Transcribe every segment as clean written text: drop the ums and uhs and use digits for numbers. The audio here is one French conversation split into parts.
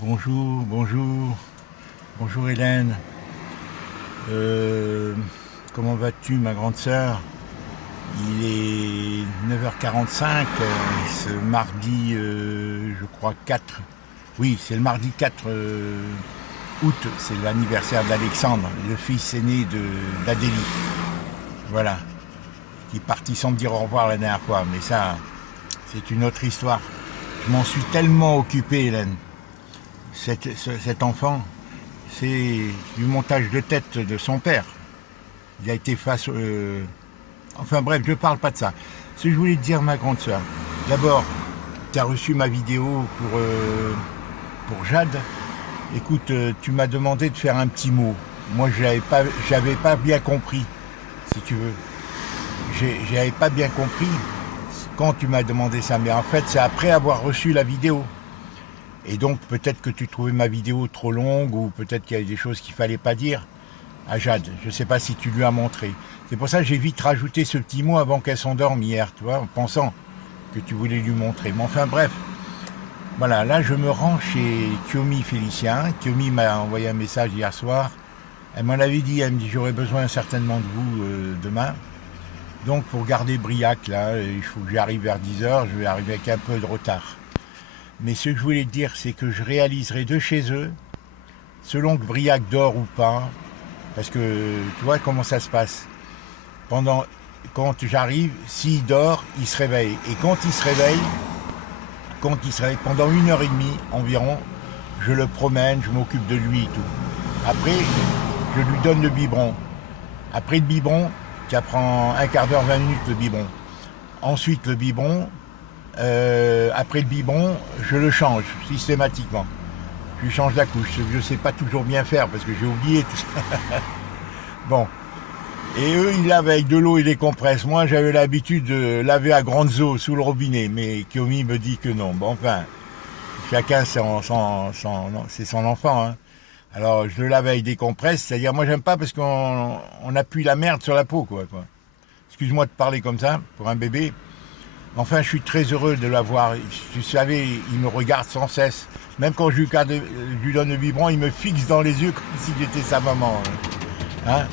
Bonjour, bonjour, bonjour Hélène. Comment vas-tu, ma grande sœur? Il est 9h45, ce mardi, je crois 4. Oui, c'est le mardi 4 août, c'est l'anniversaire d'Alexandre, le fils aîné d'Adélie. Voilà, qui est parti sans me dire au revoir la dernière fois, mais ça, c'est une autre histoire. Je m'en suis tellement occupé, Hélène. Cet enfant, c'est du montage de tête de son père. Il a été face... Enfin bref, je ne parle pas de ça. Ce que je voulais te dire, ma grande sœur, d'abord, tu as reçu ma vidéo pour Jade. Écoute, tu m'as demandé de faire un petit mot. Moi, j'avais pas bien compris, si tu veux. J'avais pas bien compris quand tu m'as demandé ça. Mais en fait, c'est après avoir reçu la vidéo. Et donc, peut-être que tu trouvais ma vidéo trop longue ou peut-être qu'il y avait des choses qu'il ne fallait pas dire à Jade. Je ne sais pas si tu lui as montré. C'est pour ça que j'ai vite rajouté ce petit mot avant qu'elle s'endorme hier, tu vois, en pensant que tu voulais lui montrer. Mais enfin, bref. Voilà, là, je me rends chez Kiomi Félicien. Kiomi m'a envoyé un message hier soir. Elle m'en avait dit, elle me dit, j'aurai besoin certainement de vous demain. Donc, pour garder Briac, là, il faut que j'arrive vers 10h. Je vais arriver avec un peu de retard. Mais ce que je voulais te dire, c'est que je réaliserai de chez eux, selon que Briac dort ou pas, parce que tu vois comment ça se passe. Quand j'arrive, s'il dort, il se réveille. Et quand il se réveille, pendant 1h30 environ, je le promène, je m'occupe de lui et tout. Après, je lui donne le biberon. Après le biberon, ça prend un quart d'heure, 20 minutes le biberon. Ensuite, le biberon, après le biberon, je le change systématiquement. Je lui change la couche. Je ne sais pas toujours bien faire parce que j'ai oublié tout ça. Bon. Et eux, ils lavent avec de l'eau et des compresses. Moi, j'avais l'habitude de laver à grandes eaux sous le robinet. Mais Kiomi me dit que non. Bon, enfin, chacun c'est son enfant. Hein. Alors, je le lave avec des compresses. C'est-à-dire, moi, j'aime pas parce qu'on appuie la merde sur la peau, quoi. Excuse-moi de parler comme ça pour un bébé. Enfin, je suis très heureux de l'avoir. Tu savais, il me regarde sans cesse. Même quand je lui donne le biberon, il me fixe dans les yeux comme s'il était sa maman. Hein?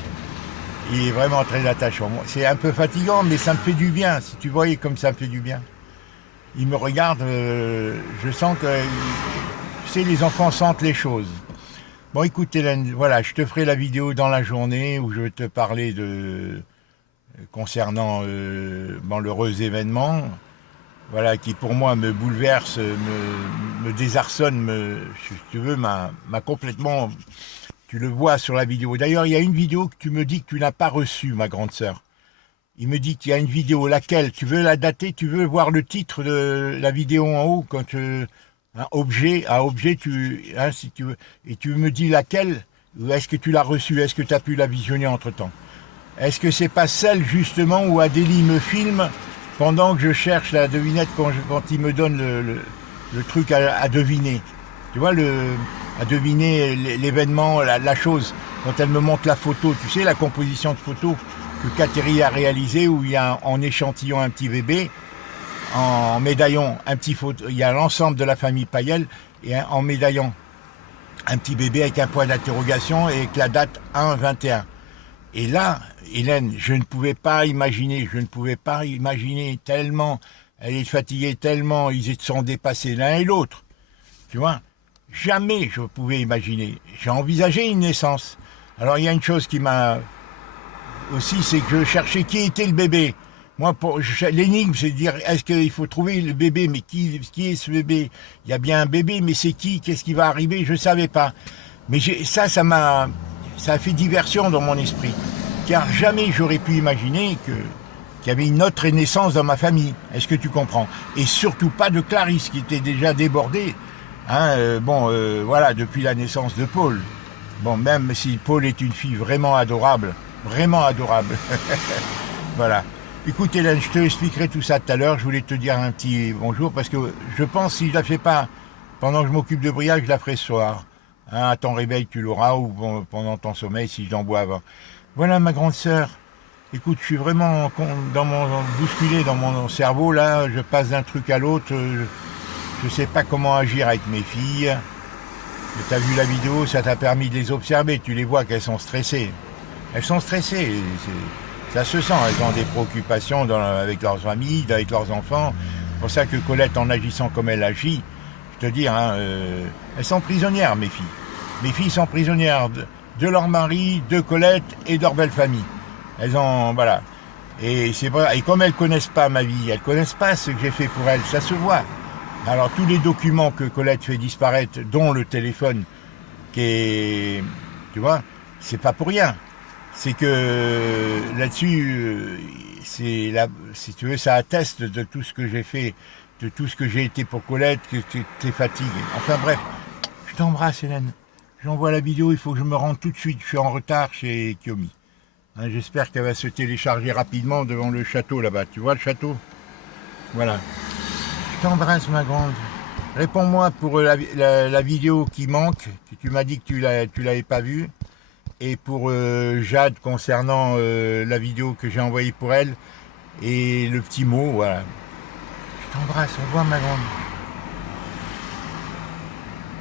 Il est vraiment très attachant. C'est un peu fatigant, mais ça me fait du bien. Si tu voyais comme ça me fait du bien. Il me regarde, je sens que... Tu sais, les enfants sentent les choses. Bon, écoute, Hélène, voilà, je te ferai la vidéo dans la journée où je vais te parler concernant l'heureux événement, voilà, qui pour moi me bouleverse, me désarçonne, si tu veux, m'a complètement... Tu le vois sur la vidéo. D'ailleurs, il y a une vidéo que tu me dis que tu n'as pas reçue, ma grande sœur. Il me dit qu'il y a une vidéo, laquelle? Tu veux la dater? Tu veux voir le titre de la vidéo en haut quand objet, si tu veux. Et tu me dis laquelle? Ou est-ce que tu l'as reçue? Est-ce que tu as pu la visionner entre-temps? Est-ce que c'est pas celle justement où Adélie me filme pendant que je cherche la devinette quand il me donne le truc à deviner? Tu vois, à deviner l'événement, la chose. Quand elle me montre la photo, tu sais, la composition de photos que Catherine a réalisée, où il y a en échantillon un petit bébé, en médaillon, il y a l'ensemble de la famille Payel, et en médaillon, un petit bébé avec un point d'interrogation et avec la date 1-21. Et là, Hélène, je ne pouvais pas imaginer tellement, elle est fatiguée tellement, ils sont dépassés l'un et l'autre. Tu vois, jamais je pouvais imaginer. J'ai envisagé une naissance. Alors il y a une chose qui m'a aussi, c'est que je cherchais qui était le bébé. Moi, l'énigme, c'est de dire, est-ce qu'il faut trouver le bébé, mais qui est ce bébé? Il y a bien un bébé, mais c'est qui? Qu'est-ce qui va arriver? Je ne savais pas. Mais ça a fait diversion dans mon esprit. Car jamais j'aurais pu imaginer qu'il y avait une autre naissance dans ma famille. Est-ce que tu comprends? Et surtout pas de Clarisse, qui était déjà débordée. Hein, voilà, depuis la naissance de Paul. Bon, même si Paul est une fille vraiment adorable. Voilà. Écoute, Hélène, je te expliquerai tout ça tout à l'heure. Je voulais te dire un petit bonjour parce que je pense que si je la fais pas pendant que je m'occupe de Briac, je la ferai ce soir. Hein, à ton réveil, tu l'auras ou pendant ton sommeil si je t'envoie avant. Voilà, ma grande sœur. Écoute, je suis vraiment bousculé dans mon cerveau là. Je passe d'un truc à l'autre. Je sais pas comment agir avec mes filles. tu as vu la vidéo, ça t'a permis de les observer. Tu les vois qu'elles sont stressées. Elles sont stressées. Ça se sent. Elles ont des préoccupations avec leurs familles, avec leurs enfants. C'est pour ça que Colette, en agissant comme elle agit, je te dis, hein, elles sont prisonnières, mes filles. Mes filles sont prisonnières de leur mari, de Colette et de leur belle famille. Elles ont, voilà. Et c'est vrai. Et comme elles connaissent pas ma vie, elles connaissent pas ce que j'ai fait pour elles, ça se voit. Alors tous les documents que Colette fait disparaître, dont le téléphone, qui est, tu vois, c'est pas pour rien. C'est que là-dessus, si tu veux, ça atteste de tout ce que j'ai fait, de tout ce que j'ai été pour Colette, que tes fatigues. Enfin bref, je t'embrasse, Hélène. J'envoie la vidéo, il faut que je me rende tout de suite. Je suis en retard chez Kiyomi. Hein, j'espère qu'elle va se télécharger rapidement devant le château là-bas. Tu vois le château? Voilà. Je t'embrasse, ma grande. Réponds-moi pour la vidéo qui manque, que tu m'as dit que tu l'avais pas vue. Et pour Jade concernant la vidéo que j'ai envoyée pour elle. Et le petit mot, voilà. Je t'embrasse, au revoir, ma grande.